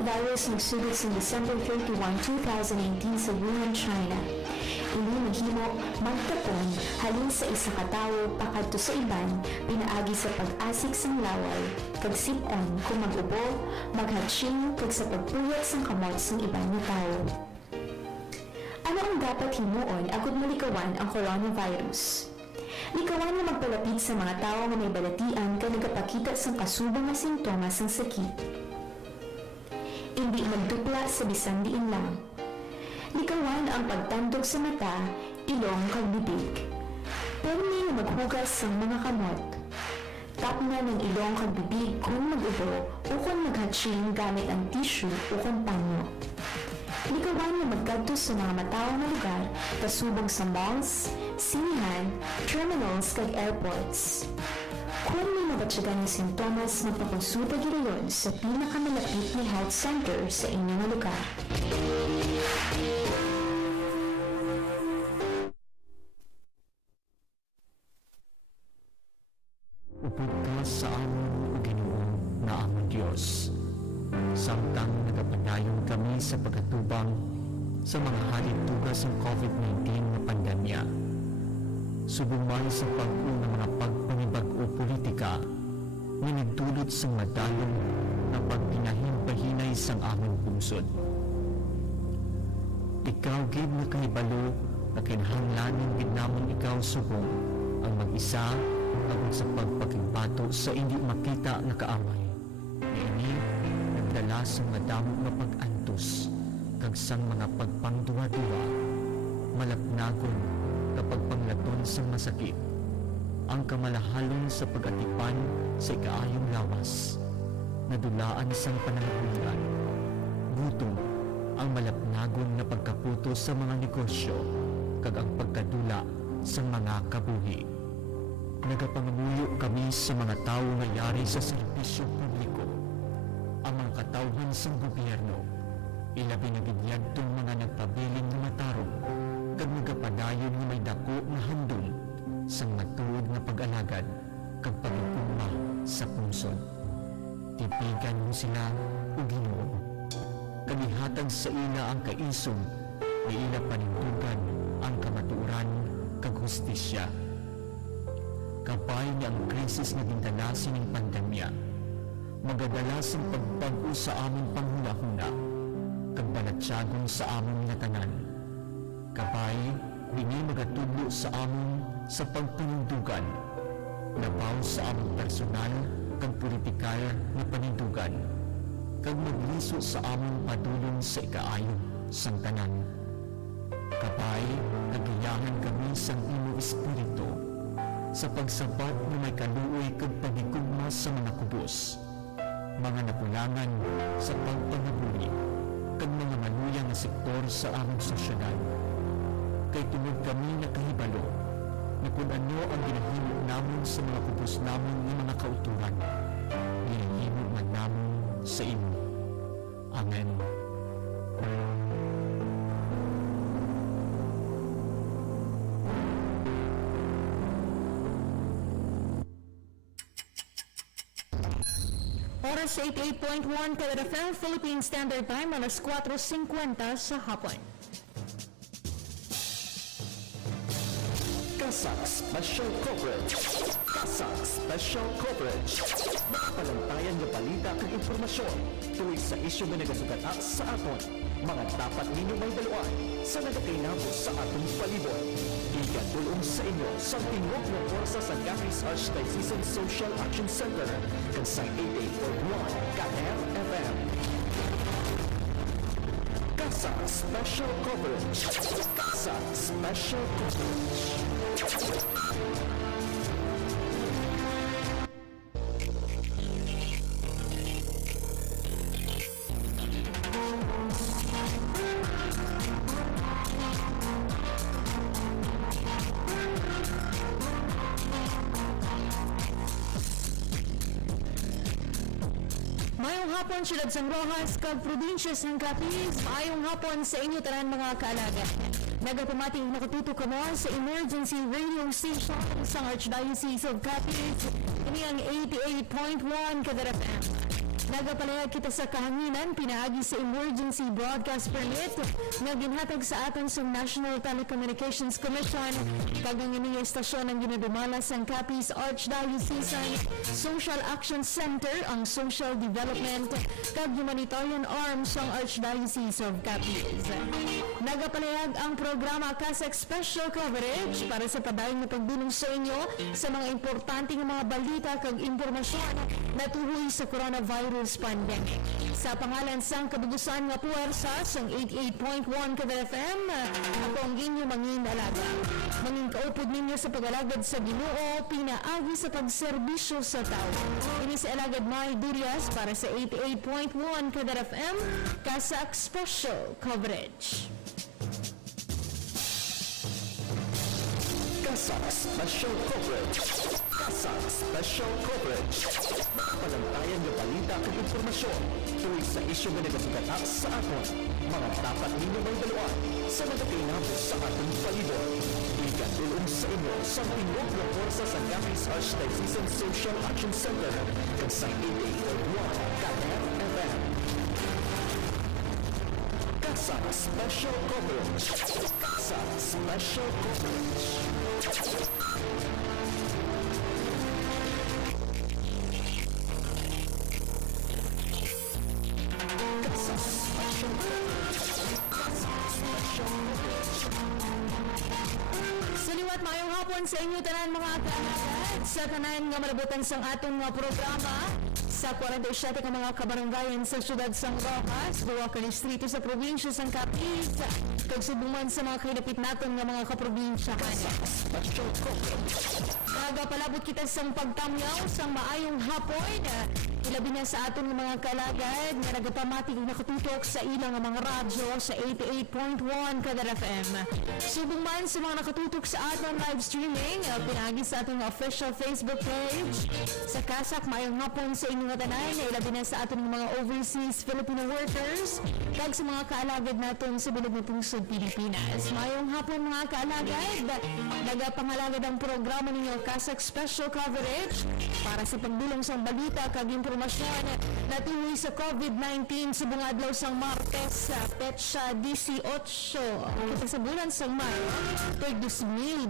coronavirus nagsugod sa December 31, 2018 sa Wuhan, China. Ini mahimo magtapon halin sa isa ka tawo pakadto sa iban pinaagi sa pag-asik sang laway kag sim-on kung mag-ubo, maghatching kag sa pagpuyat sang kamot sang iban nga tawo. Ano ang dapat himuon agud malikawan ang coronavirus? Likawan nga magpalapit sa mga tao nga may balatian kag nagapakita sang kasubang nga simptomas sang sakit. Hindi magdupla sa bisan diin lang. Likawan ang pagtandog sa mata, ilong kag bibig. Permi nga maghugas sang mga kamot. Tapna ng ilong kag bibig kung mag-ubo o kung maghatching gamit ang tissue o kung panyo. Likawan nga magkadto sa mga mataw na lugar kasubong sa malls, sinihan, terminals kag airports. Kung may mabatsagan ng sintomas, magpakonsulta girayon sa pinakamalapit na health center sa inyong lugar. Upod ka sa amon o Ginoo na amon Diyos. Samtang nagapadayon kami sa pagkatubang sa mga halitugas ng COVID-19 na pandemya. Subumay sa pag-o ng mga pagpanibag-o politika na nagdulot sa madalong na pagpinahin-pahinay sang among bungsod. Ikaw gid na kahibalo na kinahanglanin gid namon ikaw subong ang mag-isa agud sa pagpakigbato sa hindi makita na kaaway. Niini nagdala sa madamo nga pag-antos kag sang mga pagpangduwa-duwa, malapnagon kapag panglaton sa masakit, ang kamalahalon sa pag-atipan sa ikaayong lawas, nadulaan sang panangabuhian, gutom, ang malapnagon na pagkaputo sa mga negosyo, kag ang pagkadula sa mga kabuhi. Nagapangamuyo kami sa mga tao nga yari sa serbisyo publiko, ang mga katawhan sa gobyerno, ilabi na ginyadtong mga nagpabiling na matarong, kag nagapadayon nga may dako nga handom sang matuod nga pag-alagad kag pagigugma sa punsod. Tipigan mo sila o Ginoo, kag ihatag sa ila ang kaisog, ni ila panindugan ang kamatuoran kag hustisya. Kapay ni ang krisis nga gindala sining pandemya, magadala sang pagbago sa aming panghuna-huna, kag balatsyagon sa aming natanan. Kapay, dini magatudlo sa amon sa pagpanindugan, nabaw sa among personal kag politikal na panindugan, kag magliso sa among padulong sa ikaayo sang tanan. Kapay, nagiyahan kami sang imo espiritu sa pagsabat na may kaluoy kag pagigugma sa mga kubos, mga napulangan sa pagpangabuhi, kag mga maluyang na sektor sa among sosyedad. Kay tungod kami nakahibalo na kung ano ang ginahimo namon sa mga kubos namon ng mga kauturan, ginahimo man namon sa imo. Amen. Oras 88.1 kada FM Philippine Standard Time, alas 4:50 sa hapon. Kasak Special Coverage. Kasak Special Coverage. Palantayan nga balita kag impormasyon tuloy sa isyu nga nagasugata sa aton. Mga dapat ninyo may daluan sa nagakainabot sa atong palibot. Igatulong sa inyo sa tingog ng Forza sa Garis Archdiocesan Social Action Center kag sa 88.1 KFM. Kasak Special Coverage. Kasak Special Coverage. Mayong hapon, Siyudad San Rojas, kag probinsya San Capiz. Mayong hapon sa inyo tanan mga kaalaga. Nagapamating nakatuto ka mo sa emergency radio station sa Archdiocese of Capiz. Ini ang 88.1 kada FM. Nagapalayag kita sa kahanginan pinaagi sa emergency broadcast permit nga ginhatag sa aton sa National Telecommunications Commission kag ang ining estasyon ang ginadumala sa Capiz Archdiocesan Social Action Center ang social development kag humanitarian arm sa Archdiocese of Capiz. Nagapalayag ang programa Kasek Special Coverage para sa padayong na pagdulong sa inyo sa mga importanteng mga balita kag impormasyon na tuhoy sa coronavirus pandemic. Sa pangalan sang kabugusan nga puwersa sang 88.1 kada FM, ako ang inyo mangin alaga. Mangin kaupod ninyo sa pag-alagad sa Ginoo, pinaagi sa pagserbisyo sa tao. Ini si Alagad Mai Durias para sa 88.1 kada FM, Kasak Special Coverage. Kasang Special Coverage. Kasang Special Coverage. Palantayan ng balita at impormasyon tuloy sa isyu nga nagasugata sa aton. Mga dapat ninyo may baluan sa nagkakinabot sa atong palibot. Igatulong sa inyo sa tingog na forsa sa Capiz Archdiocesan Social Action Center kag sa 88.1 KFM. Kasang Special Coverage. Kasang Special Coverage. Saliwat maayong hapon sa inyo tanan mga kaanagad sa tanan nga malabutan sang atong nga programa sa 47 ka mga kabaranggayan sa siyudad sang Rojas, duwa ka distrito sa probinsya sang Capiz, kag subuman sa mga kailapit naton nga mga kaprobinsya. Nagapalabot kita sang pagtamyaw sang maayong hapon. Ilabi na sa aton ng mga kalagad nga nagapamatik na nakatutok sa ilang mga radyo sa 88.1 kada FM. Subong man sa mga nakatutok sa aton live streaming, pinagi sa aton official Facebook page. Sa Kasak, mayong hapon sa inyong tanan, ilabi na sa aton mga overseas Filipino workers, kag sa mga kaalagad naton sa bilog na pungsod Pilipinas. Mayong hapon mga kaalagad, nagapangalagad ang programa ninyo Kasak Special Coverage para sa pagdulong sa balita kag impormasyon na tuloy sa COVID-19 sa bunga adlaw sang Martes sa petsa 18 kita sa bulan sang Mayo tuig 2020.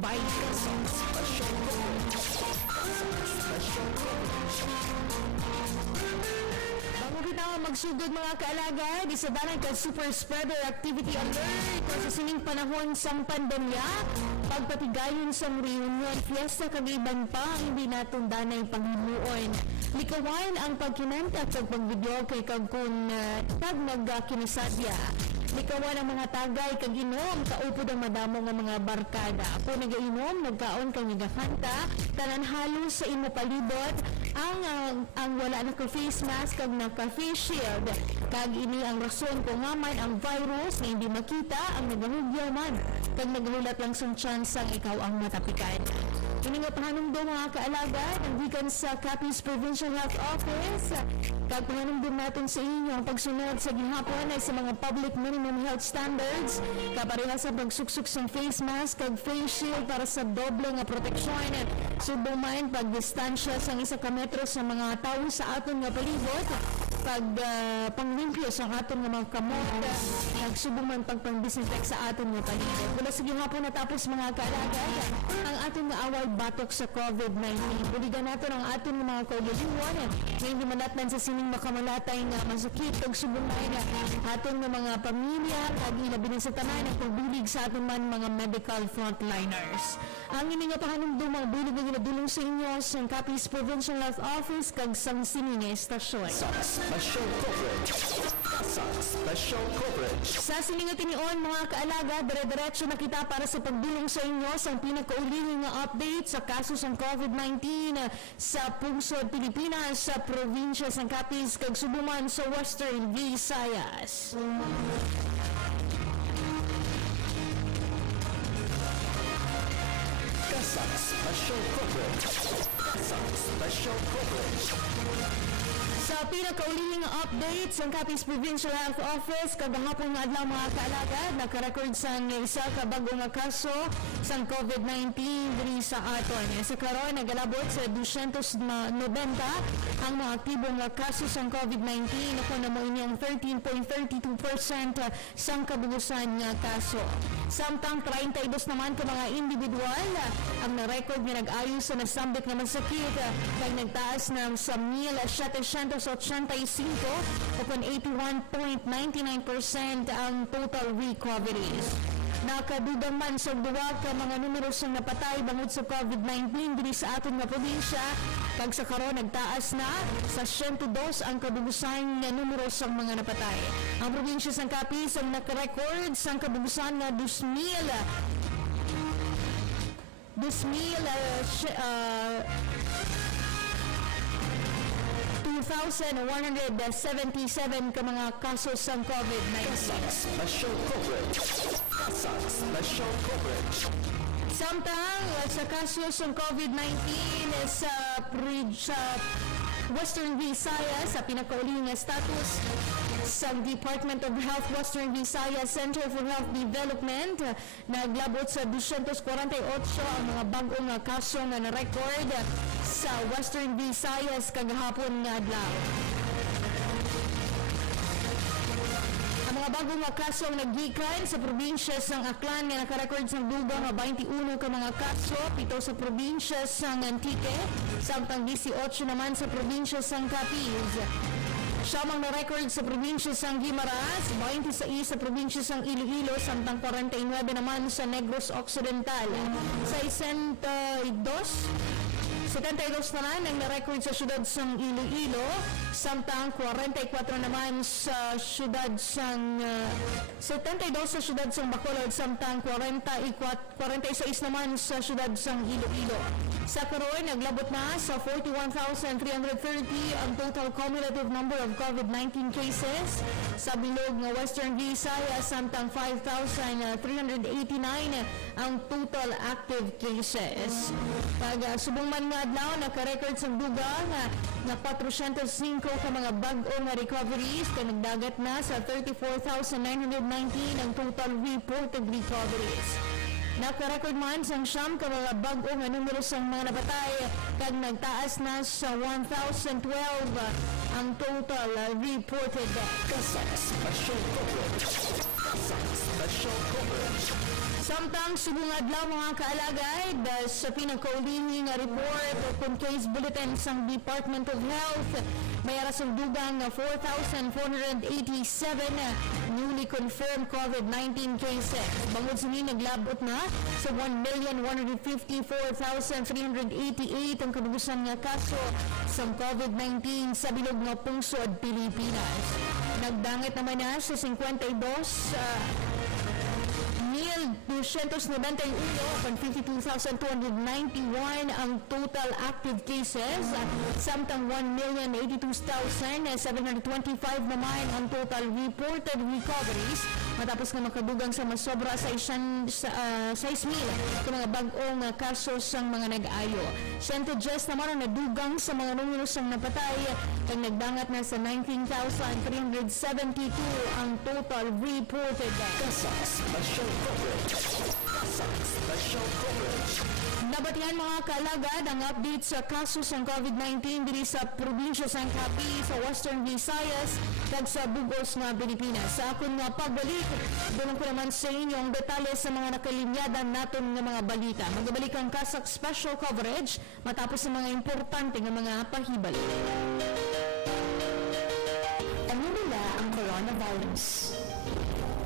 Bago kita magsugod mga kaalaga, di sa dalan ka super spreader activity alert sa sining panahon sang pandemya, pagpatigayon sang reunion, fiesta kag iban pa hindi natong danay panghimuon. Likawan ang pagkinanta at pagpagvideo kay kag kung tag nagkinisadya. Likawan ang mga tagay kag inom, kaupod ang madamo nga mga barkada. Kung nagainom, nagkaon kang nagakanta, tanan halos sa imo palibot, ang wala naka-face mask kag naka-face shield. Kag ini ang rason kung nga man ang virus na hindi makita ang nagahugyaw man. Kag naghulat lang sa chance ang ikaw ang matapikan. Ini nga pahanumdum mga kaalaga ang gikan sa Capiz Provincial Health Office. Kag pahanumdum natin sa inyo ang pagsunod sa gihapon ay sa mga public minimum health standards. Kapareha sa pagsuksok sa face mask kag face shield para sa doble nga proteksyon. Subong man pagdistansya sa 1 metro sa mga tawo sa aton nga palibot. Pag panglimpyo sa aton nga mga kamot, nagsubong man pagpang-disinfect sa aton nga palibot. Mula sa gihapon natapos mga kaalaga ang aton nga away batok sa COVID-19. Buligan natin ang aton nga mga kaugalingon na hindi manatnan sa sining makamalatay nga masakit kag subong na aton nga mga pamilya kag ilabi sa tanan ang pagbulig sa aton man mga medical frontliners. Ang ini nga pahanumdum ang bulig nga ginadulong sa inyo sa Capiz Provincial Health Office kag sang sining estasyon. Special Coverage. Kasang Special Coverage. Sa siningat inion mga kaalaga, dire-diretso na kita para sa pagdulong sa inyo sa pinakauliling nga update sa kaso ng COVID-19 sa pungsod Pilipinas, sa probinsya ng Capiz kag subuman sa Western Visayas. Kasang Special Coverage. Kasang Special Coverage. Sa pinakaulihing update sa Capiz Provincial Health Office, kagahapon nga adlaw mga kaalagad, nakarecord sa isa ka bago nga kaso sa COVID-19 diri sa aton. Sa karon nagalabot sa 290 ang mga aktibong nga kaso sa COVID-19 ako na mo inyong 13.32% sa kabugusan nga kaso. Samtang 32 naman ka mga individual ang na-record nga nag-ayo sa nasambit nga masakit kag nagtaas na sa 1,785 o kung 81.99% ang total recoveries. Nakadugang man sa duwa ka mga numero sa napatay bangod sa COVID-19 diri sa aton nga probinsya kag sa karon nagtaas na sa 102 ang kabugusan nga numero sa mga napatay. Ang probinsya sa Capiz ang nakarecord sa kabugusan nga 2,177 ka mga kaso sa COVID-19. Special coverage. Kasang special coverage. Samtang sa kaso sa COVID-19 sa Western Visayas, sa pinakauling status sa Department of Health Western Visayas Center for Health Development, naglabot sa 248 ang mga bagong kaso nga na-record sa Western Visayas kagahapon nga adlaw. Ang mga bagong kaso ang naggikan sa probinsya sang Aklan nga nakarecord sa dugang nga 21 ka mga kaso, 7 sa probinsya sang Antique, samtang 18 naman sa probinsya sang Capiz. Siyamang na-record sa probinsya sang Guimaras, 26 sa probinsya sang Iloilo, samtang 49 naman sa Negros Occidental. Sa 72 naman ang na-record sa syudad sang Iloilo, samtang 44 naman sa syudad sang 72 sa syudad sang Bacolod, samtang 46 naman sa syudad sang Iloilo. Sa karon naglabot na sa 41,330 ang total cumulative number of COVID-19 cases sa bilog nga Western Visayas, samtang 5,389 ang total active cases. Pag subong man nga adlaw naka-record sa dugang na 405 ka mga bag-o nga recoveries kay nagdagat na sa 34,919 ang total reported recoveries. Naka-record man sang siyam ka mga bag-o nga numero sang mga napatay kag nagtaas na sa 1,012 ang total reported deaths. Kasang special coverage. Kasang special coverage. Samtang subong adlaw mga kaalagay sa pinakaulihing nga report o kung case bulletin sang Department of Health, may arasang dugang 4,487 newly confirmed COVID-19 cases. Bangod sini naglabot na sa 1,154,388 ang kabugusan nga kaso sa COVID-19 sa bilog nga pungsod Pilipinas. Nagdangit naman na sa 52 1,291 upang 52,291 ang total active cases, samtang 1,082,725 naman ang total reported recoveries matapos nga makadugang sa masobra sa 6,000 ka mga bag-ong kaso sang mga nag-ayo. Percentages naman ang nadugang sa mga numero sang napatay kag nagdangat na sa 19,372 ang total reported deaths. Kasang special coverage. Kasang special coverage. Nabatihan mga kalagad ang update sa kaso sa COVID-19 diri sa probinsya sang Capiz sa Western Visayas kag sa Bugos nga Pilipinas. Sa akon nga pagbalik, doon ko naman sa inyo ang detalye sa mga nakalinyadan naton nga mga balita. Magabalik ang kasak special coverage matapos sa mga importante nga mga pahibalik. Ano nila ang coronavirus?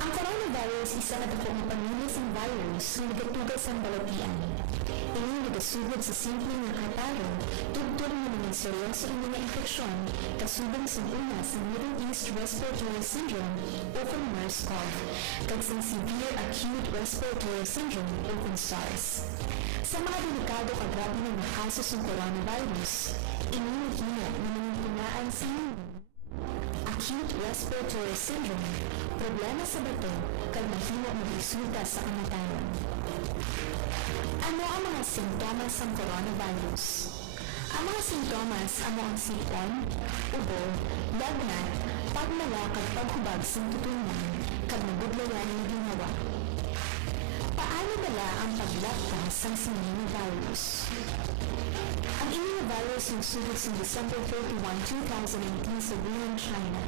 Ang coronavirus isa na dakong pamilya sa virus na nagatugas ang balatian. Ini nagasugod sa simple nga kataro, tugtog na mga seryoso ang mga infeksyon, kasubang sa una sa Middle East Respiratory Syndrome o kung MERS-CoV, kag sa Severe Acute Respiratory Syndrome o kung SARS. Sa mga delikado kagrabe ng mga kasos ng coronavirus, inihina na nangungunaan sa Acute Respiratory Syndrome, problema sa bato, kag mahimo magresulta sa kamatayon. Ano ang mga simptomas ng coronavirus? Ang mga sintomas amo ang sipon, ubo, lagnat, pagmala kag paghubag sa tutunan kag nabudlayan ng ginawa. Paano bala ang paglaktas ng sinina virus? Ang inyong virus yung sugod sa December 31, 2019 sa Wuhan, China.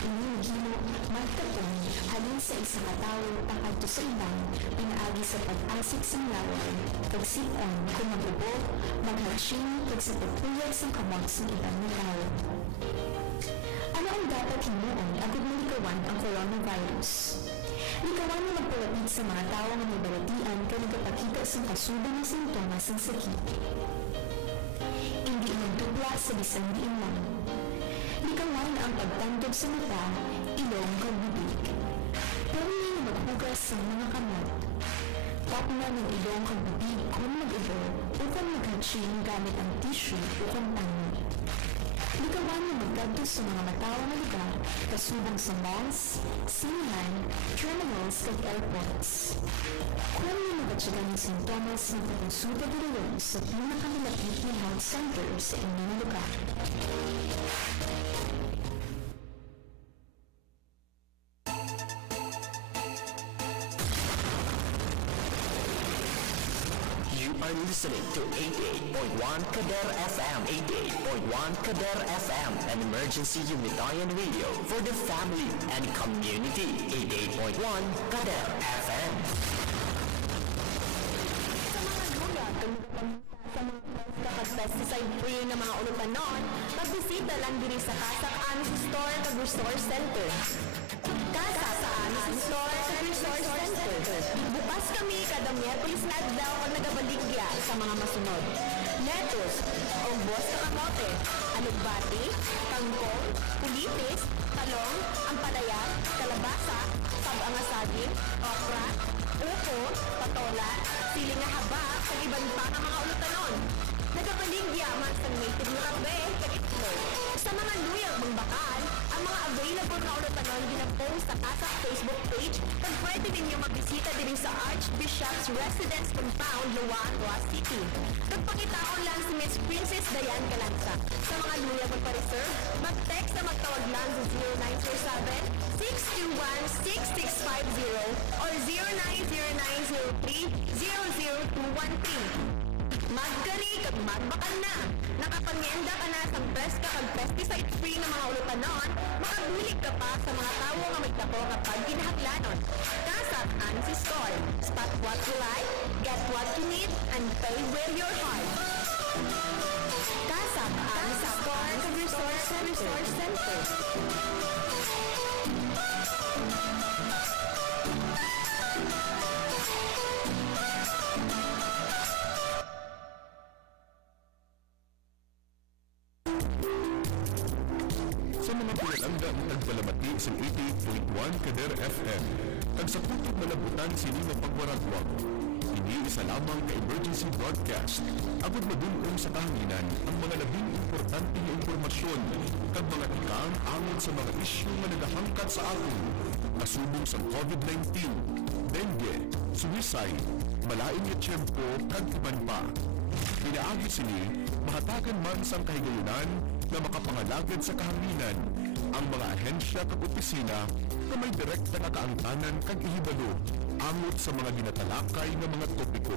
Inyong gino magtapon halin sa isang katao pakadto sa ibang pinaagi sa pag-asik sa laway, pagsipon, kung mag-ubo, maghatching, kag sa pagpuyag sa kamot sa ibang tao. Ano ang dapat himuon agad malikawan ang coronavirus? Likawan na magpalapit sa mga tao na may balatian kaya nagpapakita sa kasubang ng sintomas ng sakit. Hindi magdubla sa bisang diin lang. Likawan ang pagtandog sa mata, ilong kag bibig. Pero hindi maghugas sa mga kamot. Tapna ng ilong kag bibig kung mag-ubo o kung mag-hatching gamit ang tissue o kung tangi. Likawan na magdadto sa mga matao na lugar kasubang sa malls, sinihan, terminals kag airports. Kung may nagatsagan ng sintomas na pakonsulta diriyon sa pinakamalapit na health center sa inyong lugar. You are listening to 88.1 Kader FM. 88.1 Kader FM, an emergency Unitarian radio for the family and community. 88.1 Kader FM. Sa mga luya, sa mga pesticide-free na mga ulupanon, magbisita lang diri sa Kasak Anis Store kag Resource Center. Kasak Anis Store kag Resource Center. Bukas kami kada Miyerkules na adlaw kag nagabaligya sa mga masunod. Lettuce, umbos sa kamote, alugbati, kangkong, pulitis, talong, ampalaya, kalabasa, sabang saging, okra, upo, patola, siling na haba, kag iban pa nga mga ulutanon. Nagabaligya man sa native na kape, kag itlog. Sa mga luyag mong bakal, ang mga available na ulutanon ginapost sa Kasak Facebook page kag pwede ninyo magbisita din sa Archbishop's Residence Compound, Luan, Roa City. Nagpakitaon lang si Miss Princess Dayan Galanza. Sa mga luyag magpa-reserve, mag-text na magtawag lang sa 0947-621-6650 or 090903-00213. Magkari kag magbakal na. Nakapangenda ka na sa preska kag pesticide-free na mga ulutanon, makabulig ka pa sa mga tawo nga may tapo kapag kinahanglanon. Kasak Anis Store. Spot what you like, get what you need, and pay with your heart. Kasak Anis Store kag Resource Center. Sa mga pinalanggang nagbalamati sa 88.1 Kader FM, tagsaputog malabutan sini nga pagwaragwag. Hindi isa lamang ka emergency broadcast. Agud madulong sa kahanginan ang mga labing importante nga impormasyon kag mga tikang angon sa mga isyu nga nagahangkat sa aton. Kasubong sa COVID-19, dengue, suicide, malain nga tiyempo kag iban pa. Pinaagi sini, mahatagan man sang kahigayunan na makapangalagad sa kahanginan ang mga ahensya kag opisina na may direkta nga kaangtanan kag ihibalo angot sa mga ginatalakay nga mga topiko.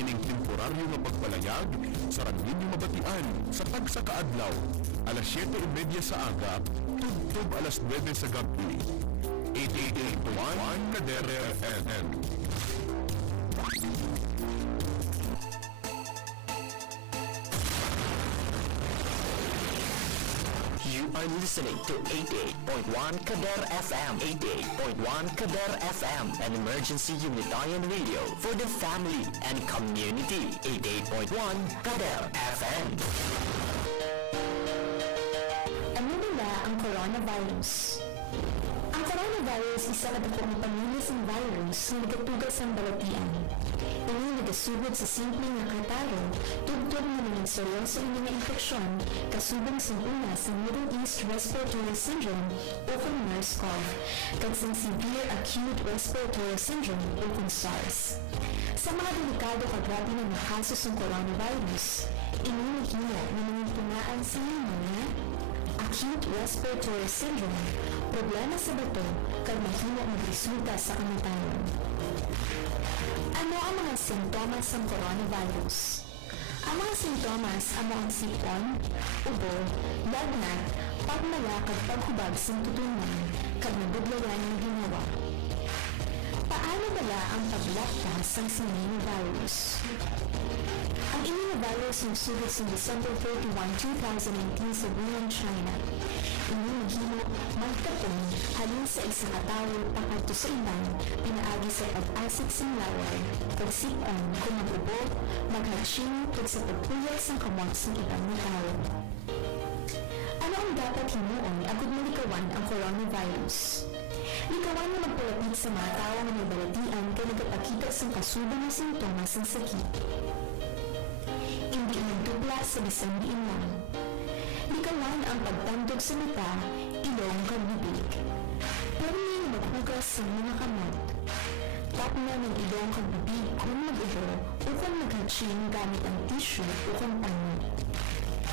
Ining temporaryo nga pagpalayag sa ninyo mabatian sa tagsa kaadlaw, alas 7:30 sa aga, tugtog alas 9 sa gabi. 88.1 Kader FM. You are listening to 88.1 Kader FM. 88.1 Kader FM, an emergency Unitarian radio for the family and community. 88.1 Kader FM. Ano nila ang coronavirus? Ang coronavirus isa na dakong pangilisang virus na nagatugas ang balatian. Ini nagasugod sa simple nga kataro, tugtog na mga seryoso nga infeksyon, kasubong sa una sa Middle East Respiratory Syndrome o kung MERS-CoV, kag sa Severe Acute Respiratory Syndrome o kung SARS. Sa mga delikado kag grabe na mga kasos ng coronavirus, Inihimo na nangitungaan sa pneumonia, acute respiratory syndrome, problema sa bato, kag mahimo magresulta sa kamatayon. Ano ang mga simptomas ng coronavirus? Ang mga simptomas amo ang sipon, ubo, lagnat, pagmala kag paghubag sa tutungan, kag nabudlawan ng ginawa. Paano bala ang paglaktas ng coronavirus? Ang coronavirus nagsugod sa December 31, 2019 sa Wuhan, China. Inihimo magtapon halin sa isa katawo pakarto sa iban, pinaagi sa pag-asik sa laway, pagsipon kung magubo, maghatsin kag sa pagpuyas ng kamot sa ibang na tao. Ano ang dapat himuon agud malikawan ang coronavirus? Likawan na magpalapit sa mga tao na may balatian kay nagapakita sa kasubang na simptomas ng sakit. Hindi nagdubla sa bisan diin lang. Likawan ang pagtandog sa mata, ilong kag bibig. Permi na maghugas sa mga kamot. Tapna ng ilong kag bibig kung mag-ubo o kung maghatsin gamit ang tissue o kung panyo.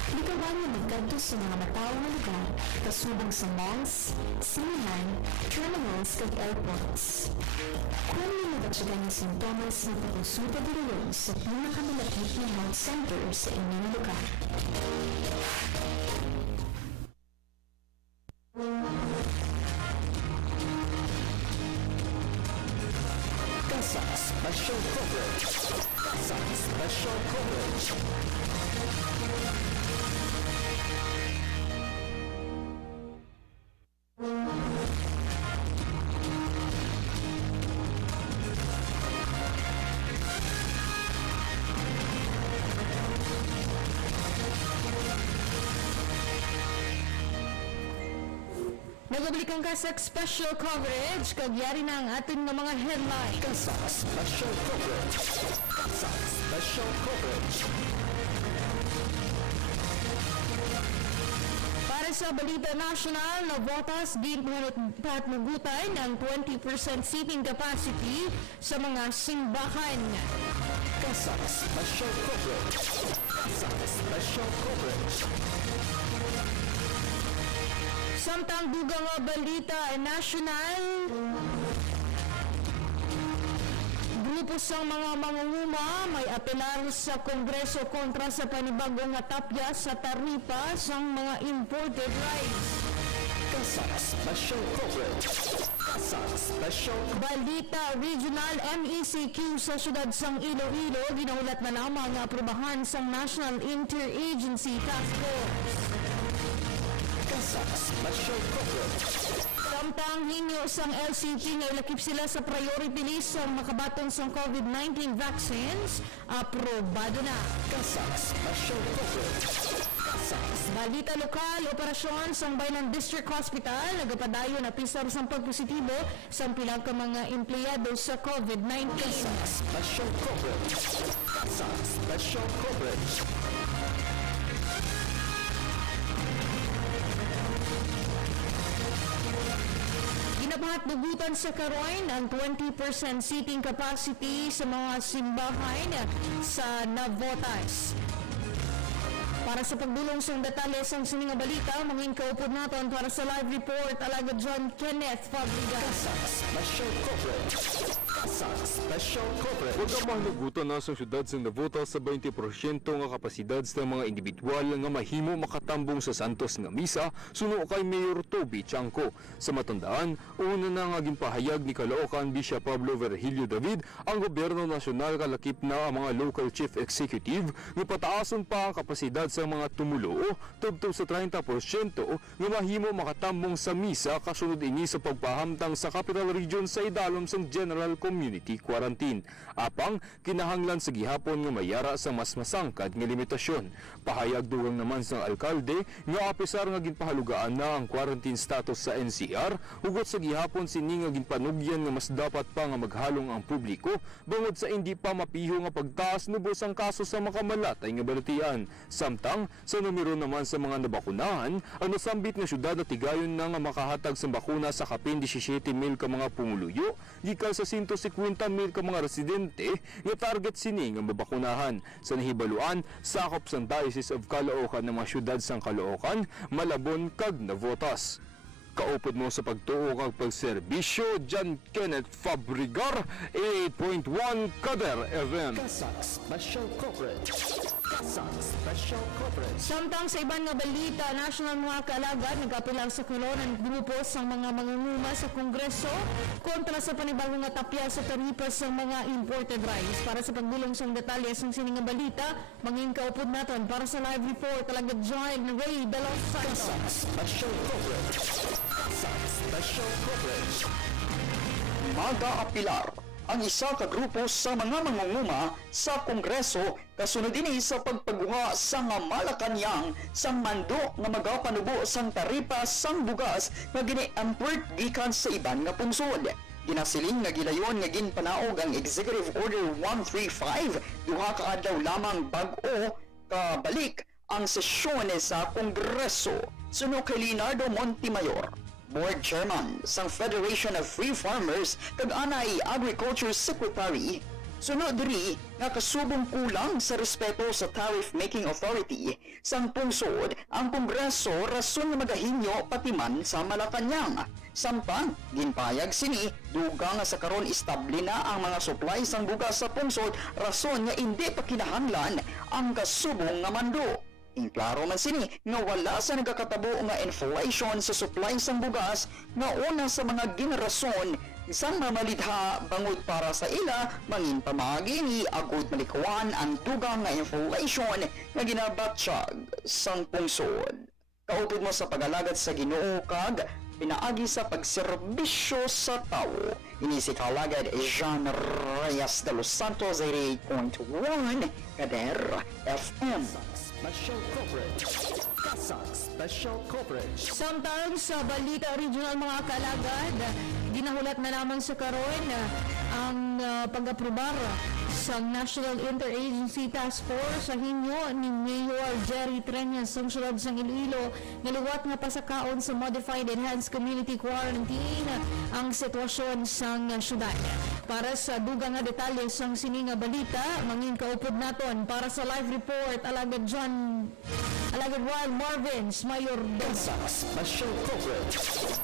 Likawan na magkadto sa mga matao na lugar, kasubong sa malls, sinihan, terminals kag airports. Kung may nagatsagan ng simptomas na pagkonsulta diriyo sa pinakamalapit na health center sa inyong lugar. Kasa Special Coverage. Kasa Special Coverage. Nagablikan ka sa special coverage, kagyari na ang atin ng mga headline. Kasa Special Coverage. Kasa Special Coverage. Para sa Balita National, Navotas din patnugutan ng 20% seating capacity sa mga simbahan. Kasa Special Coverage. Kasa Special Coverage. Samtang dugang nga Balita National, grupo sang mga mangunguma may apelar sa Kongreso kontra sa panibagong nga tapya sa taripa sang mga imported rice. Kasa Special Coverage. Kasa Special Balita Regional MECQ sa syudad sang Iloilo, ginaulat na lamang nga aprobahan sang National Interagency Task Force. Kasa Special Coverage. Samtang hinyo sang LCT nga ilakip sila sa priority list sang makabaton sang COVID-19 vaccines, aprobado na. Kasa Special Coverage. Kasa Balita lokal, operasyon sang Bayan District Hospital, nagapadayon na pisar sang pagpositibo sang pilang ka mga empleyado sa COVID-19. Special Coverage. Kasa Special Coverage. Ginapahatnugutan sa karoon ang 20% seating capacity sa mga simbahan sa Navotas. Para sa pagdulong sa detalye sa sining nga balita, mangin kaupod naton para sa live report alagad John Kenneth Fabrigas. Kasa Special Coverage. Kasa Special Coverage. Huwag ang mahalagutan na sa syudad sa Navotas sa 20% nga kapasidad sa mga individual nga mahimo makatambong sa Santos nga misa suno kay Mayor Toby Chanco. Sa matandaan, una na nga ginpahayag ni Caloocan Bishop Pablo Virgilio David ang gobyerno nasyonal kalakip na ang mga local chief executive nga pataason pa ang kapasidad sa mga tumulo tubtob sa 30% nga mahimo makatambong sa misa kasunod ini sa pagpahamtang sa Capital Region sa idalom sang General Community Quarantine. Apang kinahanglan sa gihapon nga mayara sa mas masangkad nga limitasyon. Pahayag dugang naman sang alkalde nga apisar nga ginpahalugaan na ang quarantine status sa NCR hugot sa gihapon sini nga ginpanugyan nga mas dapat pa nga maghalong ang publiko bangod sa hindi pa mapiho nga pagtaas nubos ang kaso sa makamalatay nga balatian. Samtang sa numero naman sa mga nabakunahan, ang nasambit nga syudad na tigayon na nga makahatag sa bakuna sa kapin 17,000 ka mga pumuluyo, gikan sa 150 150,000 ka mga residente nga target sini nga mabakunahan. Sa nahibaluan, sakop sang Diocese of Caloocan ng mga syudad sang Caloocan, Malabon kag Navotas. Kaupod mo sa pagtuo kag pagserbisyo, John Kenneth Fabrigar, 8.1 Kader FM. Kasak Special Coverage. Kasak Special Coverage. Samtang sa ibang nga balita, national mga kaalaga nagkapilang sa kulon ang grupo sa mga mangunguma sa Kongreso kontra sa panibagong nga tapya sa taripa sa mga imported rice. Para sa pagbulong sa detalye sa sining nga balita, manging kaupod naton para sa live report talaga join Ray De Los Santos. Kasak Special Coverage. Kasak Special Coverage. Mag-aapilar ang isa ka grupo sa mga mangunguma sa Kongreso kasunod ini sa pagpaguha sa nga Malacañang sang mando nga magapanubo sang taripa sang bugas nga gini-import gikan sa iban nga pungsod. Ginasiling nga gilayon nga ginpanaog ang Executive Order 135 duha ka adlaw lamang bag-o kabalik ang sesyon sa Kongreso. Suno kay Leonardo Montemayor, Board Chairman sang Federation of Free Farmers kag anay Agriculture Secretary, sunod diri nga kasubong kulang sa respeto sa Tariff Making Authority sang pungsod ang Kongreso rason nga magahinyo pati man sa Malacañang. Samtang ginpayag sini dugang nga sa karon istabli na ang mga supply sang bugas sa pungsod rason nga hindi pa kinahanglan ang kasubong nga mando. Inklaro man sini nga wala sa nagakatabo nga inflation sa supply sang bugas nga una sa mga generason isang mamalidha bangod para sa ila mangin pamagi ni agud malikuan ang dugang nga inflation nga ginabatsyag sang pungsod. Kaupod mo sa pag-alagad sa Ginoo kag pinaagi sa pagserbisyo sa tao. Ini si Kalagad Jean Reyes de los Santos, 8.1 Kader FM. Special Coverage. Kasak Special Coverage. Samtang sa balita regional mga kalagad, ginahulat na lamang sa karon ang pag-aprobar sa National Interagency Task Force sa hinyo ni Mayor Jerry Treñas sa syudad sang Iloilo naliwat nga pasakaon sa Modified Enhanced Community Quarantine ang sitwasyon sang syudad. Para sa dugang nga detalye sang sininga balita, mangin kaupod naton para sa live report Alagad Juan Marvins, Mayor Kasak Special Coverage.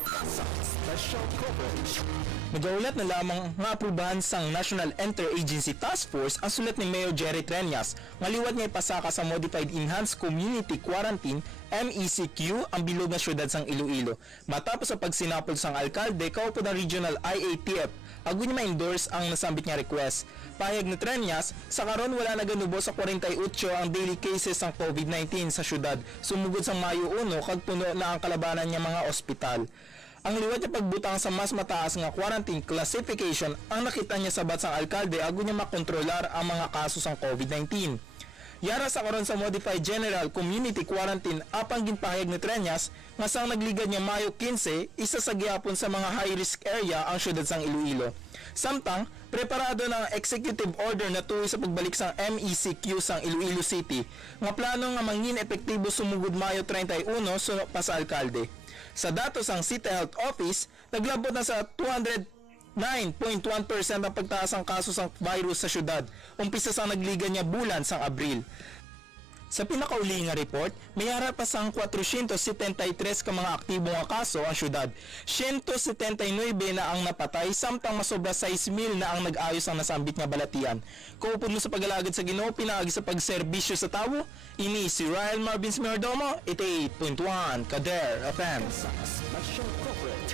Kasak Special Coverage. Nagaulat na lamang nga aprubahan sang National Interagency Task Force ang sulat ni Mayor Jerry Treñas nga liwat nga ipasaka sa Modified Enhanced Community Quarantine MECQ ang bilog nga syudad sang Iloilo. Matapos sa pagsinapol sang alkalde kaupod ang Regional IATF agun niya ma-endorse ang nasambit nga request. Pahayag ni Treñas, sa karon wala na ganubo sa 48 ang daily cases ng COVID-19 sa syudad. Sumugod sang Mayo 1 kag puno na ang kalabanan niya mga ospital. Ang liwat niya pagbutang sa mas mataas nga quarantine classification ang nakita niya sa batsang alkalde agun niya makontrolar ang mga kaso sang COVID-19. Yara sa karon sa Modified General Community Quarantine apang ginpahayag ni Treñas nga sang nagligad niya Mayo 15 isa sa gihapon sa mga high risk area ang syudad sang Iloilo. Samtang preparado ng executive order na tuwi sa pagbalik sang MECQ sang Iloilo City nga plano nga mangin epektibo sumugod Mayo 31 suno pa sa alkalde. Sa datos ang City Health Office, naglabot na sa 209.1% ang pagtaas ang kaso sang virus sa syudad, umpisa sa nagliga niya bulan sang Abril. Sa pinakauli nga report, may harap pa sang 473 ka mga aktibong nga kaso ang syudad. 179 na ang napatay, samtang masobra 6,000 na ang nag-ayos ang nasambit nga balatian. Kaupod mo sa pag-alagad sa Ginoo, pinaagi sa pagserbisyo sa tawo, ini si Ryan Marvins Merdomo, 88.1 Kader FM. Kasak Special Coverage.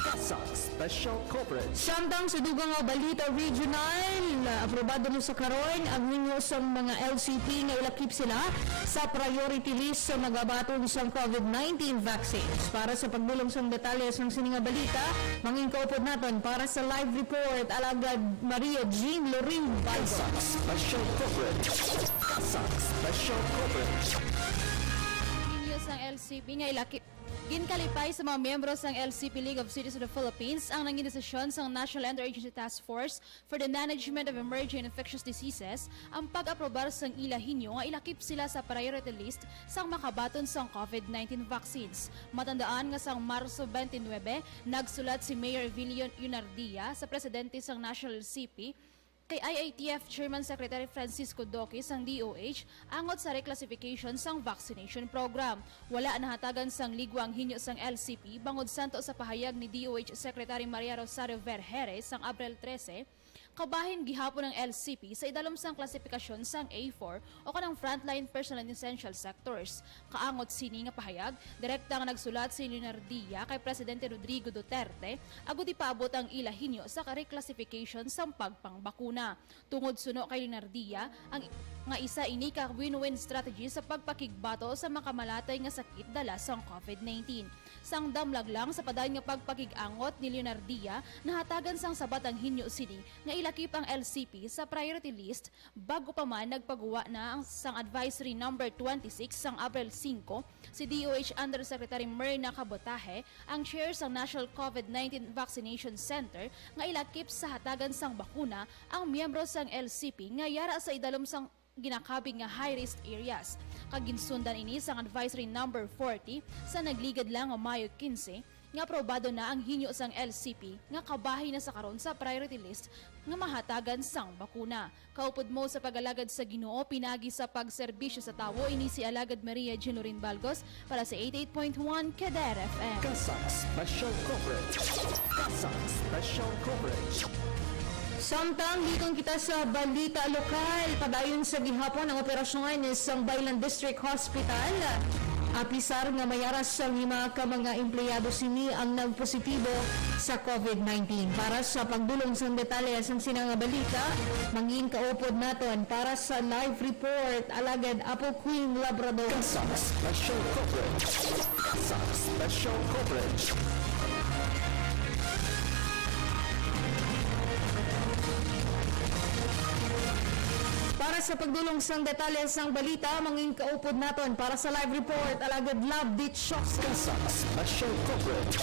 Kasak Special Coverage. Samtang sa dugang nga balita regional, aprobado na sa karon ang hinyo sa mga LCP nga ilakip sila sa priority list sa magabatong sa COVID-19 vaccines. Para sa pagbulong sa detalye sa sininga balita, mangin kaupod naton para sa live report Alagad Maria Jean Lorin Balso. Kasak Special Coverage. Kasak Special Coverage. News ng LCP nga ilakip Ginkalipay sa mga miyembro sang LCP League of Cities of the Philippines ang nanging desisyon sang National Interagency Task Force for the Management of Emerging Infectious Diseases ang pag-aprobar sang ilahinyo nga ilakip sila sa priority list sang makabaton sang COVID-19 vaccines. Matandaan nga sang Marso 29, nagsulat si Mayor Evilio Yunardia sa presidente sang National LCP kay IATF Chairman Secretary Francisco Duque sang DOH angot sa reclassification sang vaccination program. Wala nahatagan sang ligwang hinyo sang LCP bangod santo sa pahayag ni DOH Secretary Maria Rosario Vergeres sang Abril 13, kabahin gihapon ng LCP sa idalom sang klasifikasyon sang A4 o kanang frontline personal and essential sectors. Kaangot sini nga pahayag, direkta nga nagsulat si Leonardia kay Presidente Rodrigo Duterte agud ipaabot ang ilahinyo sa reclassification sang pagpangbakuna. Tungod suno kay Leonardia, ang nga isa ini ka win-win strategy sa pagpakigbato sa makamalatay nga sakit dala sang COVID-19. Sang damlag lang sa padayon nga pagpakig-angot ni Leonardia, nahatagan sang sabat ang hinyo sini nga ilakip ang LCP sa priority list bago pa man nagpagawa na ang sang advisory number 26 sang Abril 5 si DOH Undersecretary Myrna Cabotaje, ang chair sang National COVID-19 Vaccination Center, nga ilakip sa hatagan sang bakuna ang miyembro sang LCP nga yara sa idalom sang ginakabing nga high-risk areas. Kaginsundan ini sang advisory number 40 sa nagligad lang o Mayo 15 nga aprobado na ang hinyo sang LCP nga kabahin na sa karon sa priority list nga mahatagan sang bakuna. Kaupod mo sa pag-alagad sa Ginoo pinagi sa pagserbisyo sa tawo ini si Alagad Maria Genorin Balgos para sa 88.1 Kader FM. Kasang Special Coverage. Kasang Special Coverage. Samtang dito kita sa balita lokal, padayon sa gihapon ang operasyon sa Baylan District Hospital. Apisar nga mayaras sa 5 ka mga empleyado sini ang nagpositibo sa COVID-19. Para sa pagdulong sa detalye sa sinang balita, mangin kaupod naton para sa live report Alagad Apo Queen Labrador. Kasang Special Coverage. Kasang Special Coverage. Para sa pagdulong sang detalye sang balita, mangin kaupod naton para sa live report Alagad Lab Ditchos. Kasang Special Coverage.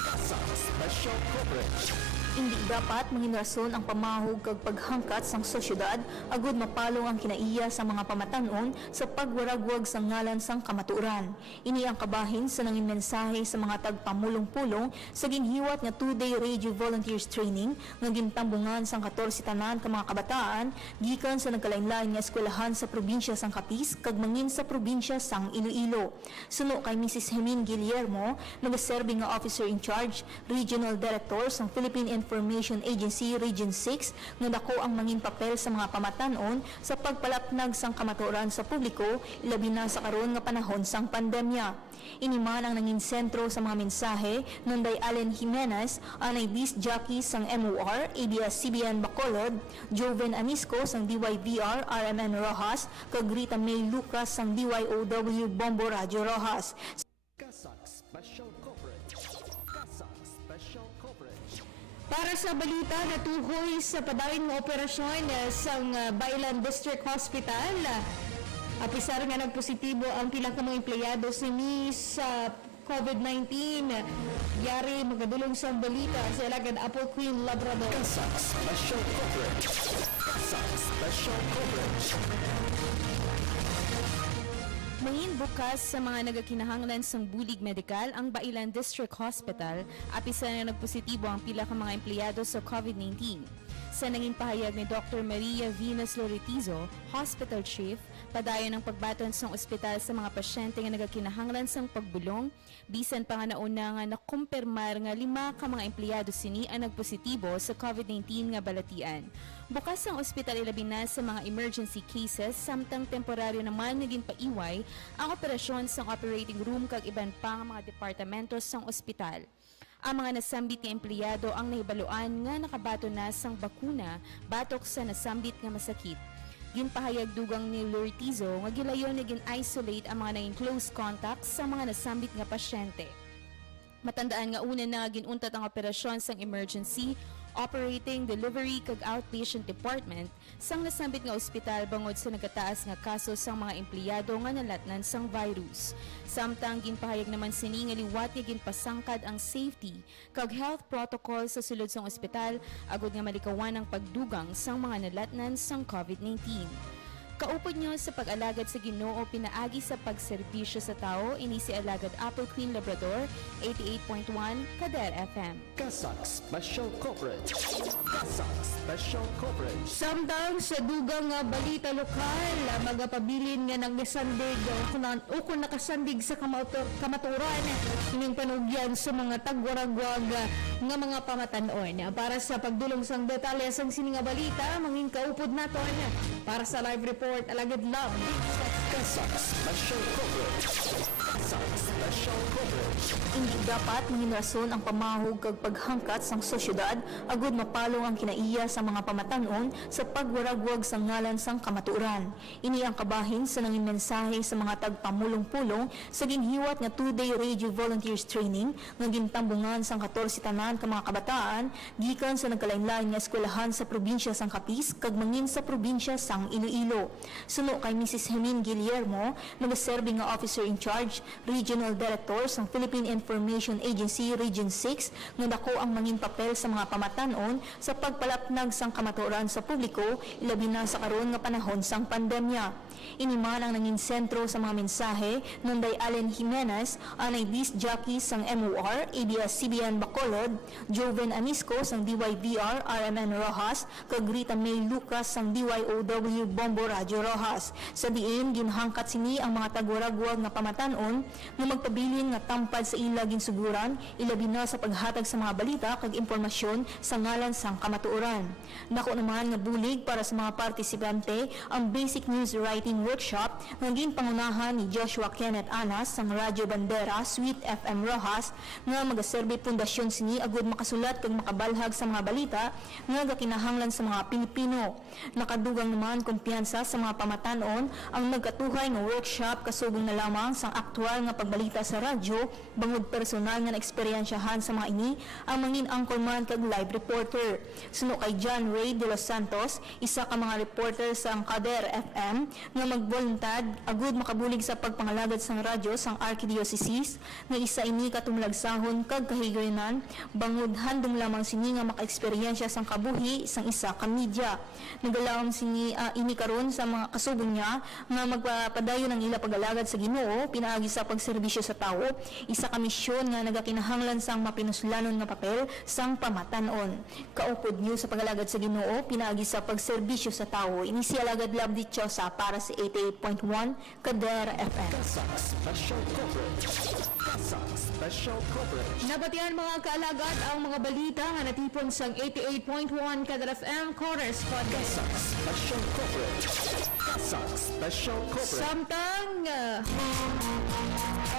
Kasang Special Coverage. Hindi dapat mangin rason ang pamahog kag paghangkat sang sosyedad agud mapalong ang kinaiya sa mga pamatanon sa pagwaragwag sa ngalan sang kamatuoran. Ini ang kabahin sa nangin mensahe sa mga tagpamulong-pulong sa ginhiwat nga 2-day radio volunteers training nga gintambungan sang 14 tanan ka mga kabataan gikan sa nagkalain-lain nga eskwelahan sa probinsya sang Capiz kag mangin sa probinsya sang Iloilo. Suno kay Mrs. Hemin Guillermo, nagaserbi nga officer in charge, regional director sang Philippine Information Agency Region 6 nga dako ang mangin papel sa mga pamatanon sa pagpalapnag sang kamatuoran sa publiko labi na sa karon nga panahon sang pandemya. Iniman ang nangin sentro sa mga mensahe nunday Allen Jimenez, anay disc jockey sang MOR, ABS-CBN Bacolod, Joven Anisco sang DYVR, RMN Rojas, kag Rita May Lucas sang DYOW Bombo Radio Rojas. Kasang Special Coverage. Kasang Special Coverage. Para sa balita natuhoy sa padayon nga operasyon sang Baylan District Hospital, apisar nga nagpositibo ang pila ka mga empleyado sini sa COVID-19. Yari magadulong sa balita sa Alagad Apple Queen Labrador. Kasang Special Coverage. Kasang Special Coverage. Mangin bukas sa mga nagakinahanglan sang bulig medikal ang Bailan District Hospital, apisa na nagpositibo ang pila ka mga empleyado sa COVID-19. Sa nanging pahayag ni Dr. Maria Venus Loretizo, Hospital Chief, padayon ang pagbaton sa ospital sa mga pasyente nga nagakinahanglan sang pagbulong, bisan pa nga nauna nga nakumpirmar nga 5 ka mga empleyado sini ang nagpositibo sa COVID-19 nga balatian. Bukas ang ospital ilabi na sa mga emergency cases, samtang temporaryo naman naging paiway ang operasyon sa operating room kag iban pa nga mga departamento sa ospital. Ang mga nasambit nga empleyado ang nahibaluan nga nakabato na sang bakuna batok sa nasambit nga masakit. Ginpahayag dugang ni Loretizo nga gilayon na gin-isolate ang mga naging close contacts sa mga nasambit nga pasyente. Matandaan nga una na ginuntat ang operasyon sang emergency, operating, delivery kag outpatient department sang nasambit nga ospital bangod sa nagataas nga kaso sang mga empleyado nga nalatnan sang virus. Samtang ginpahayag naman sini nga liwat nga ginpasangkad ang safety kag health protocol sa sulod sang ospital agud nga malikawan ang pagdugang sang mga nalatnan sang COVID-19. Kaupod nyo sa pag-alagad sa Ginoo pinaagi sa pagserbisyo sa tao ini si Alagad Apple Queen Labrador 88.1 Kader FM. Kasak Special Coverage. Kasak Special Coverage. Samtang sa dugang nga balita lokal, magapabilin nga ng nasandig o kung nakasandig sa kamaturan ining panugyan sa mga tagwaragwag nga mga pamatanon. Para sa pagdulong sang detalye sang sininga balita, mangin kaupod naton para sa live report Alagad Love. Kasak Special Coverage. Kasak Special Coverage. Hindi dapat mangin rason ang pamahog kag paghangkat sang sosyedad agud mapalong ang kinaiya sa mga pamatanon sa pagwaragwag sa ngalan sang kamatuoran. Ini ang kabahin sa nangin mensahe sa mga tagpamulong-pulong sa ginhiwat nga 2-day radio volunteers training nga gintambungan sang 14 tanan ka mga kabataan gikan sa nagkalain-lain nga eskwelahan sa probinsya sang Capiz kag mangin sa probinsya sang Iloilo. Suno kay Mrs. Hemin Guillermo, nagaserbi nga officer in charge, regional director sang Philippine Information Agency Region 6 nga dako ang mangin papel sa mga pamatanon sa pagpalapnag sang kamatuoran sa publiko ilabi na sa karon nga panahon sang pandemya. Iniman ang nangin sentro sa mga mensahe Nonday Allen Jimenez, anay disc jockey sang MOR, ABS-CBN Bacolod, Joven Anisco sang DYVR, RMN Rojas, kag Rita May Lucas sang DYOW Bombo Radio Rojas. Sa diin, ginhangkat sini ang mga tagwaragwag nga pamatanon nga magpabilin nga tampad sa ila ginsuguran, ilabi na sa paghatag sa mga balita kag impormasyon sa ngalan sang kamatuoran. Nako naman nga bulig para sa mga partisipante ang Basic News Writing Workshop nga ginpangunahan ni Joshua Kenneth Anas sang Radyo Bandera, Sweet FM Rojas nga magaserbi pundasyon sini agud makasulat kag makabalhag sa mga balita nga gakinahanglan sa mga Pilipino. Nakadugang naman kumpiyansa sa mga pamatanon ang nagkatuhay nga workshop kasubong na lamang sang aktual nga pagbalita sa radyo bangod personal nga naeksperyensyahan sa mga ini ang mangin anchorman kag live reporter. Suno kay John Ray de los Santos, isa ka mga reporter sa Kader FM nga magvoluntad agud makabulig sa pagpangalagad sang radyo sang Archdiocese nga isa ini katumlagsahon kag kahigayonan bangod handom lamang sini nga makaeksperyensya sang kabuhi sang isa ka media. Nagalawom sini ini karon sa mga kasubong niya nga magpapadayon ang ila pag-alagad sa Ginoo pinaagi sa pagserbisyo sa tawo, isa ka misyon nga nagakinahanglan sang mapinuslanon nga papel sang pamatanon. Kaupod niyo sa pag-alagad sa Ginoo pinaagi sa pagserbisyo sa tawo. Ini si Alagad Love Dichosa para sa 88.1 Kader FM. Kasak Special Coverage. Kasak Special Coverage. Nabatian mga kaalagad ang mga balita nga natipon sang 88.1 Kader FM Correspondent. Kasak Special Coverage. Kasak Special Coverage. Samtang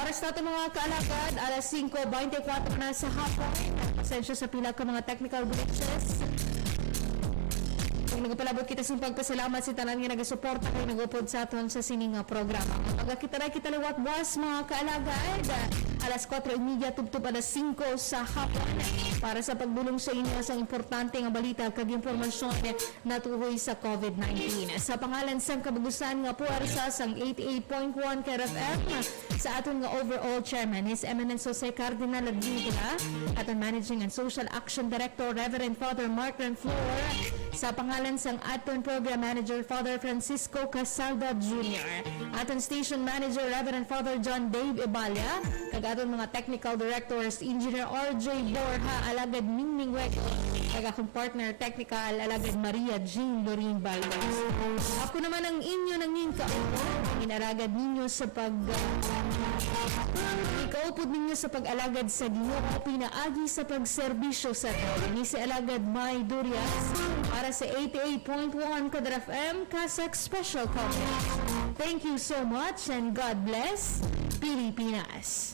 oras nato mga kaalagad, alas 5:24 na sa hapon. Pasensya sa pila ka mga technical glitches. Kung nagpalabot kita sa pagpasalamat si tanan nga nagasuporta kay nagupod sa aton sa sining programa. Kita liwat buwas mga kaalagad. Alas 4:30 tubtub alas 5 sa hapon para sa pagdulong sa inyo sa importante nga balita kag impormasyon natuhoy sa COVID-19. Sa pangalan sang kabugusan nga puwersa sang 88.1 KRFM sa aton nga overall chairman His Eminence Jose Cardinal Advila, aton Managing and Social Action Director Reverend Father Mark Renflor, sa pangalan sang aton Program Manager Father Francisco Casalda Jr., aton Station Manager Reverend Father John Dave Ibalya, kag aton mga Technical Directors Engineer RJ Borja, Alagad Mingming Wek, kag akong partner technical Alagad Maria Jean Doreen Baldes. Ako naman ang inyo nanging inaragad ninyo sa ikaupod ninyo sa pag-alagad sa Ginoo pinaagi sa pagserbisyo sa tao. Ni si Alagad May Durias para sa 88.1 Kader FM Kasak Special Coverage. Thank you so much and God bless Pilipinas.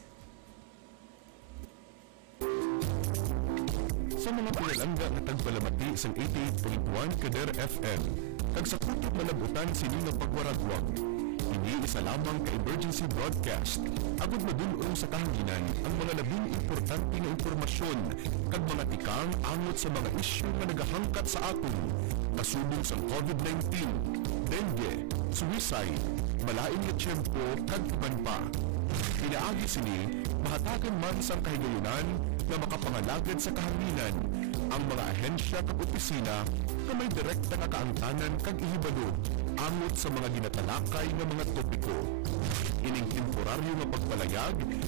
Sa mga pinalangga na tagpalamati sa 88.1 Kader FM, kag sa kutob malabutan sini nga pagwaragwag. Ini isa lamang ka-emergency broadcast. Agud madulong sa kahanginan ang mga labing importante nga impormasyon kag mga tikang angot sa mga isyu nga nagahangkat sa aton. Kasubong sa COVID-19, dengue, suicide, malain nga tiyempo kag iban pa. Pinaagi sini, mahatagan man sang kahigayunan na makapangalagad sa kahanginan ang mga ahensya kag opisina na may direkta nga kaangtanan kag ihibalo angot sa mga ginatalakay nga mga topiko. Ining temporaryo nga pagpalayag